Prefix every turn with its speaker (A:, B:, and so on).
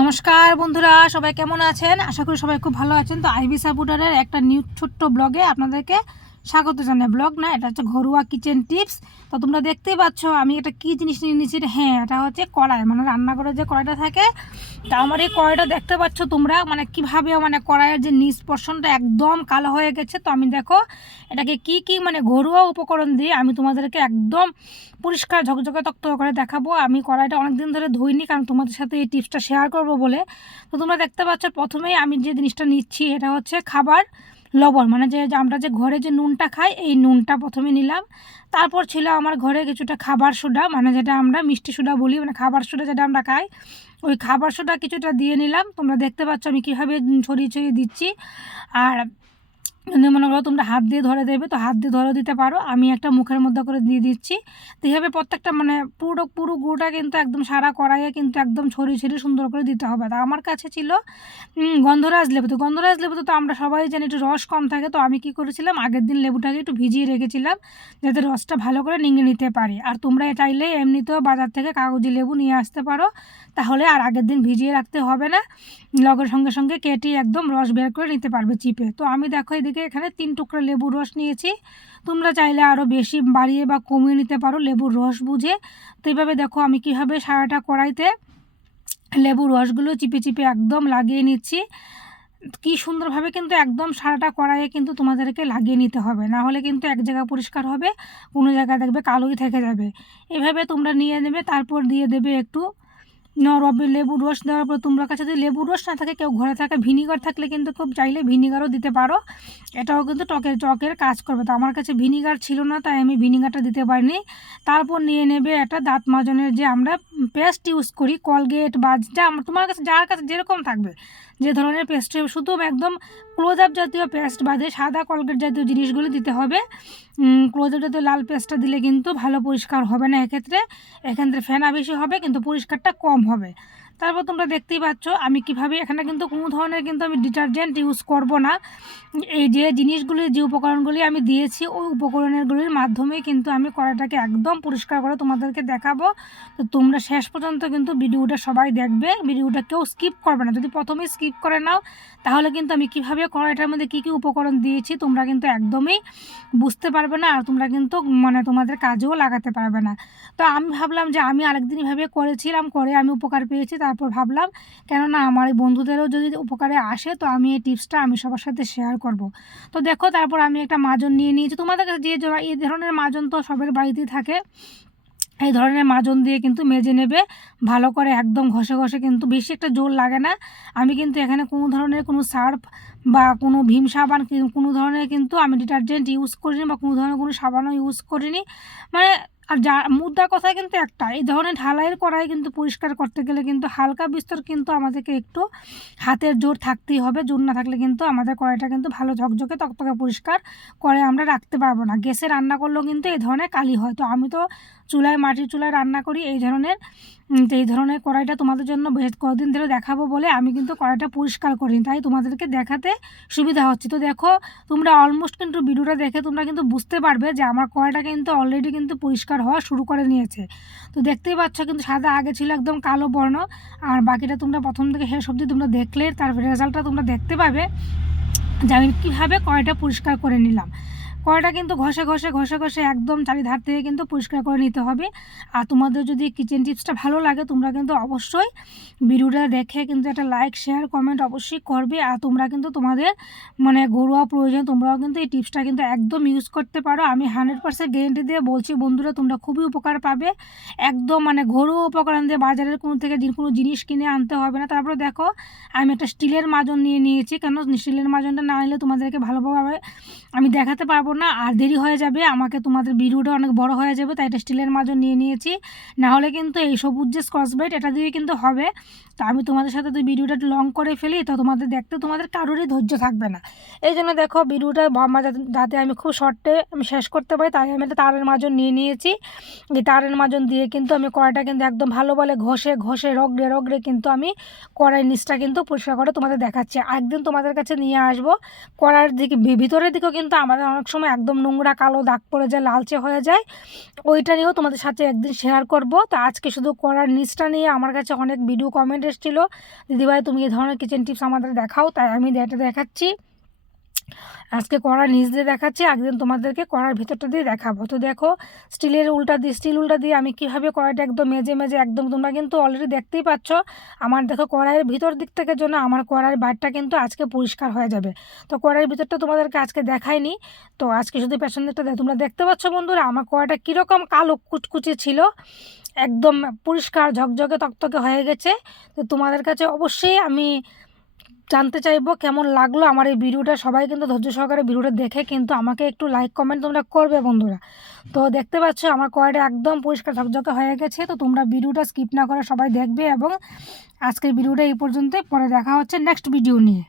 A: নমস্কার বন্ধুরা, সবাই কেমন আছেন? আশা করি সবাই খুব ভালো আছেন। তো আইবি সাপুটারের একটা নিউ ছোট্ট ব্লগে আপনাদেরকে স্বাগত জানাই ব্লগ, না? এটা হচ্ছে ঘরোয়া কিচেন টিপস তো তোমরা দেখতেই পাচ্ছ, আমি এটা কী জিনিস নিয়ে নিয়েছি? হ্যাঁ এটা হচ্ছে কড়াই। মানে রান্নাঘরে যে কড়াইটা থাকে, তা আমার এই কড়াইটা দেখতে পাচ্ছ তোমরা মানে কীভাবে মানে কড়াইয়ের যে নিচ একদম কালো হয়ে গেছে। তো আমি দেখো, এটাকে কি কি মানে ঘরোয়া উপকরণ দিয়ে আমি তোমাদেরকে একদম পরিষ্কার ঝকঝকে তক্ত করে দেখাবো। আমি কড়াইটা অনেক দিন ধরে ধুইনি, কারণ তোমাদের সাথে এই টিপসটা শেয়ার করব বলে। তো তোমরা দেখতে পাচ্ছ, প্রথমেই আমি যে জিনিসটা নিচ্ছি, এটা হচ্ছে খাবার। লবণ। মানে যে আমরা যে ঘরে যে নুনটা খাই, এই নুনটা প্রথমে নিলাম। তারপর ছিল আমার ঘরে কিছুটা খাবার সোডা মানে যেটা আমরা মিষ্টি সোডা বলি মানে খাবার সোডা যেটা আমরা খাই। ওই খাবার সোডা কিছুটা দিয়ে নিলাম। তোমরা দেখতে পাচ্ছ আমি কীভাবে ছড়িয়ে ছড়িয়ে দিচ্ছি। আর যদি মনে করো তোমরা হাত দিয়ে ধরে দেবে, তো হাত দিয়ে ধরে দিতে পারো। আমি একটা মুখের মধ্যে করে দিয়ে দিচ্ছি। তো এইভাবে প্রত্যেকটা মানে পুরো পুরো গুঁড়োটা কিন্তু একদম সারা কড়াইয়ে কিন্তু একদম ছড়িয়ে ছড়িয়ে সুন্দর করে দিতে হবে। তা আমার কাছে ছিল গন্ধরাজ লেবু। তো গন্ধরাজ লেবু তো আমরা সবাই জানি একটু রস কম থাকে। তো আমি কি করেছিলাম, আগের দিন লেবুটাকে একটু ভিজিয়ে রেখেছিলাম, যাতে রসটা ভালো করে নিংড়ে নিতে পারি। আর তোমরা চাইলে এমনিতেও বাজার থেকে কাগজি লেবু নিয়ে আসতে পারো। তাহলে আর আগের দিন ভিজিয়ে রাখতে হবে না। লগের সঙ্গে সঙ্গে কেটে একদম রস বের করে নিতে পারবে চিপে। তো আমি দেখো এদিকে এখানে তিন টুকরা লেবুর রস নিয়েছি। তোমরা চাইলে আরও বেশি বাড়িয়ে বা কমিয়ে নিতে পারো লেবুর রস বুঝে। তো এইভাবে দেখো আমি কীভাবে সারাটা কড়াইতে লেবুর রসগুলো চিপে চিপে একদম লাগিয়ে নিচ্ছি। কি সুন্দরভাবে কিন্তু একদম সারাটা কড়াইয়ে কিন্তু তোমাদেরকে লাগিয়ে নিতে হবে। না হলে কিন্তু এক জায়গা পরিষ্কার হবে, কোনো জায়গায় দেখবে কালোই থেকে যাবে। এভাবে তোমরা নিয়ে নেবে, তারপর দিয়ে দেবে একটু রবে লেবুর রস দেওয়ার পর তোমরা কাছে যদি লেবুর রস না থাকে, কেউ ঘরে থাকে, ভিনিগার থাকলে কিন্তু খুব চাইলে ভিনিগারও দিতে পারো। এটাও কিন্তু টকের টকের কাজ করবে। তো আমার কাছে ভিনিগার ছিল না, তাই আমি ভিনিগারটা দিতে পারিনি। তারপর নিয়ে নেবে একটা দাঁত মাজনের যে আমরা পেস্ট ইউজ করি, কলগেট বা যা, তোমার কাছে, যার কাছে যেরকম থাকবে যে ধরনের পেস্ট শুধু একদম ক্লোজ আপ জাতীয় পেস্ট বাদে সাদা কলগেট জাতীয় জিনিসগুলো দিতে হবে। ক্লোজ আপ জাতীয় লাল পেস্টটা দিলে কিন্তু ভালো পরিষ্কার হবে না। এক্ষেত্রে এখান থেকে ফেনা বেশি হবে, কিন্তু পরিষ্কারটা কম হবে। তারপর তোমরা দেখতেই পাচ্ছ, আমি কীভাবে এখানে কিন্তু কোনো ধরনের কিন্তু আমি ডিটারজেন্ট ইউজ করব না। এই যে জিনিসগুলি, যে উপকরণগুলি আমি দিয়েছি, ওই উপকরণগুলির মাধ্যমেই কিন্তু আমি কড়াটাকে একদম পরিষ্কার করে তোমাদেরকে দেখাবো। তো তোমরা শেষ পর্যন্ত কিন্তু ভিডিওটা সবাই দেখবে, ভিডিওটা কেউ স্কিপ করবে না। যদি প্রথমে স্কিপ করে নাও, তাহলে কিন্তু আমি কীভাবে কড়াইটার মধ্যে কী কী উপকরণ দিয়েছি, তোমরা কিন্তু একদমই বুঝতে পারবে না, আর তোমরা কিন্তু মানে তোমাদের কাজেও লাগাতে পারবে না। তো আমি ভাবলাম যে আমি আরেকদিন এভাবে করেছিলাম, করে আমি উপকার পেয়েছি তারপর ভাবলাম, কেননা আমার এই বন্ধুদেরও যদি উপকারে আসে, তো আমি এই টিপসটা আমি সবার সাথে শেয়ার করব। তো দেখো, তারপর আমি একটা মাজন নিয়ে নিয়েছি। তোমাদের কাছে যে এই ধরনের মাজন তো সবের বাড়িতেই থাকে। এই ধরনের মাজন দিয়ে কিন্তু মেজে নেবে, ভালো করে একদম ঘষে ঘষে কিন্তু বেশি একটা জোর লাগে না। আমি কিন্তু এখানে কোনো ধরনের কোনো সার্ফ বা কোনো ভীম সাবান কোনো ধরনের কিন্তু আমি ডিটারজেন্ট ইউজ করিনি বা কোনো ধরনের কোনো সাবানও ইউজ করিনি। মানে আর যা, মুদ্রার কথা কিন্তু একটা। এই ধরনের ঢালাইয়ের কড়াই কিন্তু পরিষ্কার করতে গেলে কিন্তু হালকা বিস্তর কিন্তু আমাদেরকে একটু হাতের জোর থাকতেই হবে। জোর না থাকলে কিন্তু আমাদের কড়াইটা কিন্তু ভালো ঝকঝকে, তকতকে পরিষ্কার করে আমরা রাখতে পারব না। গ্যাসে রান্না করলেও কিন্তু এই ধরনের কালি হয়। তো আমি তো চুলায়, মাটির চুলায় রান্না করি। এই ধরনের এই ধরনের কড়াইটা তোমাদের জন্য বেশ কদিন ধরে দেখাবো বলে আমি কিন্তু কড়াইটা পরিষ্কার করিনি। তাই তোমাদেরকে দেখাতে সুবিধা হচ্ছে। তো দেখো, তোমরা অলমোস্ট কিন্তু ভিডিওটা দেখে তোমরা কিন্তু বুঝতে পারবে যে আমার কড়াইটা কিন্তু অলরেডি কিন্তু পরিষ্কার হওয়া শুরু করে নিয়েছে। তো দেখতেই পাচ্ছ কিন্তু সাদা আগে ছিল একদম কালো বর্ণ, আর বাকিটা তোমরা প্রথম থেকে শেষ অবধি তোমরা দেখলে, তার রেজাল্টটা তোমরা দেখতে পাবে যে আমি কীভাবে কয়টা পরিষ্কার করে নিলাম। কড়াইটা কিন্তু ঘষে ঘষে ঘষে ঘষে একদম চারিধার থেকে কিন্তু পরিষ্কার করে নিতে হবে। আর তোমাদের যদি কিচেন টিপসটা ভালো লাগে, তোমরা কিন্তু অবশ্যই ভিডিওটা দেখে কিন্তু একটা লাইক শেয়ার কমেন্ট অবশ্যই করবে। আর তোমরা কিন্তু তোমাদের মানে ঘরোয়া প্রয়োজন, তোমরাও কিন্তু এই টিপসটা কিন্তু একদম ইউজ করতে পারো। আমি হান্ড্রেড পার্সেন্ট গ্যারেন্টি দিয়ে বলছি, বন্ধুরা, তোমরা খুবই উপকার পাবে। একদম মানে ঘরোয়া উপকরণ দিয়ে বাজারের কোনো থেকে কোনো জিনিস কিনে আনতে হবে না। তারপরে দেখো, আমি একটা স্টিলের মাজন নিয়ে নিয়েছি। কেন? স্টিলের মাজনটা না নিলে তোমাদেরকে ভালোভাবে আমি দেখাতে পারব না, আর দেরি হয়ে যাবে, আমাকে তোমাদের ভিডিওটা অনেক বড় হয়ে যাবে, তাই এটা স্টিলের মাজন নিয়ে নিয়েছি। না হলে কিন্তু এই সবুজ যে স্কচ ব্রাইট এটা দিয়ে কিন্তু হবে। তো আমি তোমাদের সাথে তো একটু লং করে ফেলি, তো তোমাদের দেখতে তোমাদের কারোরই ধৈর্য থাকবে না। এই জন্য দেখো, ভিডিওটা যাতে- আমি খুব শর্টে আমি শেষ করতে পারি, তাই আমি একটা তারের মাজন নিয়ে নিয়েছি। এই তারের মাজন দিয়ে কিন্তু আমি কড়াইটা কিন্তু একদম ভালো বলে ঘষে ঘষে, রগড়ে রগড়ে কিন্তু আমি কড়াই নিচটা কিন্তু পরিষ্কার করে তোমাদের দেখাচ্ছি। একদিন তোমাদের কাছে নিয়ে আসব। কড়ার দিকে ভিতরের দিকেও কিন্তু আমাদের অনেক সময় একদম নোংরা কালো দাগ পড়ে যায়, লালচে হয়ে যায়। ওইটা নিয়েও তোমাদের সাথে একদিন শেয়ার করব। তো আজকে শুধু করার নিচটা নিয়ে আমার কাছে অনেক ভিডিও কমেন্ট এসেছিল। দিদিভাই, তুমি এই ধরনের কিচেন টিপস আমাদের দেখাও, তাই আমি এটা দেখাচ্ছি। আজকে কড়ার নিচ দিয়ে দেখাচ্ছি, একদিন তোমাদেরকে কড়ার ভিতরটা দিয়ে দেখাবো। তো দেখো, স্টিলের উল্টা দিয়ে, স্টিল উল্টা দিয়ে আমি কীভাবে কড়াইটা একদম মেজে মেজে, একদম তোমরা কিন্তু অলরেডি দেখতেই পাচ্ছ। আমার দেখো কড়াইয়ের ভিতর দিক থেকে জন্য আমার কড়াইয়ের বাটটা কিন্তু আজকে পরিষ্কার হয়ে যাবে। তো কড়াইয়ের ভিতরটা তোমাদেরকে আজকে দেখাইনি। তো আজকে শুধু পেছন দিকটা তোমরা দেখতে পাচ্ছ বন্ধুরা, আমার কড়াইটা কীরকম কালো কুচকুচে ছিল। একদম পরিষ্কার ঝকঝকে তকতকে হয়ে গেছে। তো তোমাদের কাছে অবশ্যই আমি জানতে চাইব কেমন লাগল আমার এই ভিডিওটা? সবাই কিন্তু ধৈর্য সহকারে ভিডিওটা দেখে কিন্তু আমাকে একটু লাইক কমেন্ট তোমরা করবে বন্ধুরা। তো দেখতে পাচ্ছ আমার কয়েকটা একদম পরিষ্কার ঝকঝকে হয়ে গেছে, তো তোমরা ভিডিওটা স্কিপ না করে সবাই দেখবে এবং আজকের ভিডিওটা এই পর্যন্ত পরে দেখা হচ্ছে নেক্সট ভিডিও নিয়ে।